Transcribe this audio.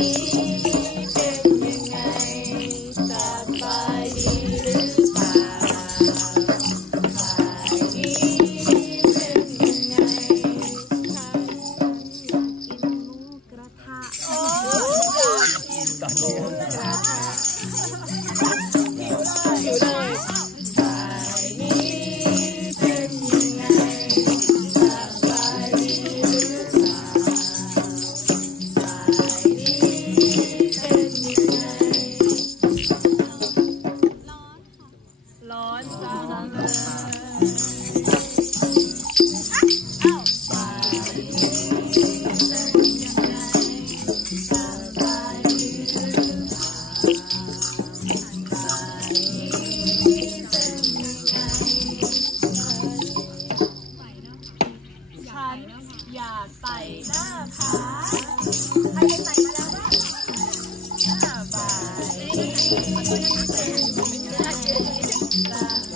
นี้เป็นยังไงสบายดีหรือเปล่าสบายดีเป็นยังไงฉันอยากกินหมูกระทะโอ้อยากกินหมูกระทะหิวเลยสายนี้เป็นยังไงสบายดีหรือเปล่าสายนี้เป็นยังไงร้อนจังเลยสายนี้เป็นยังไงสบายดีหรือเปล่าฉันอยากไต่หน้าผาใครจะไต่มาแล้วบ้างหน้าบ่ายเป็นยังไงสบ